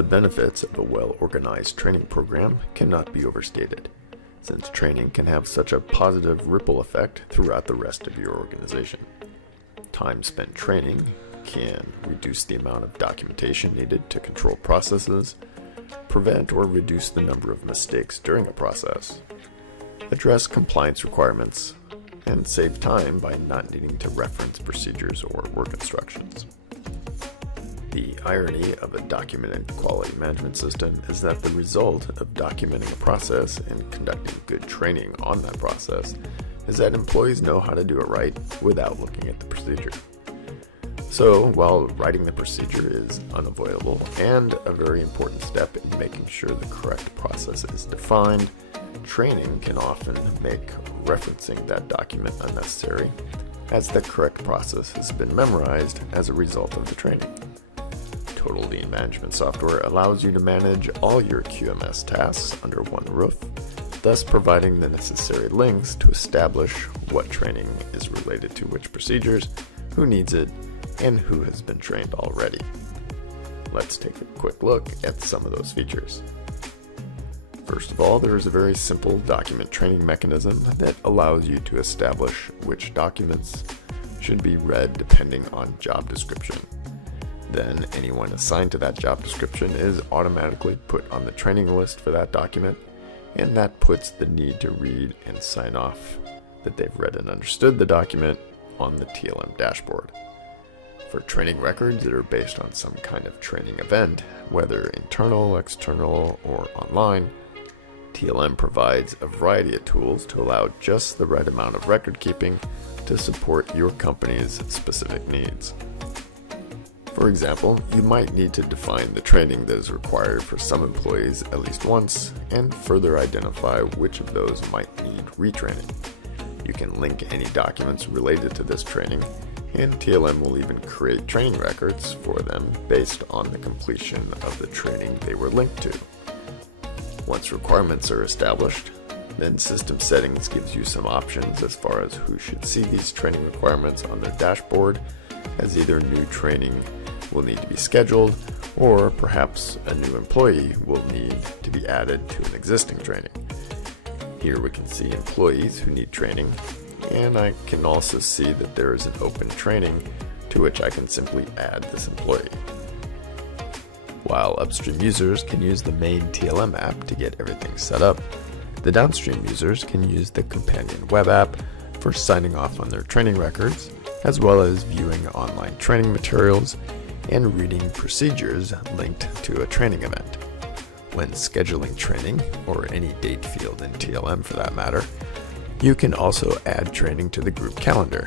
The benefits of a well-organized training program cannot be overstated, since training can have such a positive ripple effect throughout the rest of your organization. Time spent training can reduce the amount of documentation needed to control processes, prevent or reduce the number of mistakes during a process, address compliance requirements, and save time by not needing to reference procedures or work instructions. The irony of a documented quality management system is that the result of documenting a process and conducting good training on that process is that employees know how to do it right without looking at the procedure. So, while writing the procedure is unavoidable and a very important step in making sure the correct process is defined, training can often make referencing that document unnecessary, as the correct process has been memorized as a result of the training. Total Lean Management Software allows you to manage all your QMS tasks under one roof, thus providing the necessary links to establish what training is related to which procedures, who needs it, and who has been trained already. Let's take a quick look at some of those features. First of all, there is a very simple document training mechanism that allows you to establish which documents should be read depending on job description. Then anyone assigned to that job description is automatically put on the training list for that document, and that puts the need to read and sign off that they've read and understood the document on the TLM dashboard. For training records that are based on some kind of training event, whether internal, external, or online, TLM provides a variety of tools to allow just the right amount of record keeping to support your company's specific needs. For example, you might need to define the training that is required for some employees at least once and further identify which of those might need retraining. You can link any documents related to this training, and TLM will even create training records for them based on the completion of the training they were linked to. Once requirements are established, then System Settings gives you some options as far as who should see these training requirements on their dashboard, as either new training will need to be scheduled, or perhaps a new employee will need to be added to an existing training. Here we can see employees who need training, and I can also see that there is an open training to which I can simply add this employee. While upstream users can use the main TLM app to get everything set up, the downstream users can use the companion web app for signing off on their training records, as well as viewing online training materials and reading procedures linked to a training event. When scheduling training, or any date field in TLM for that matter, you can also add training to the group calendar,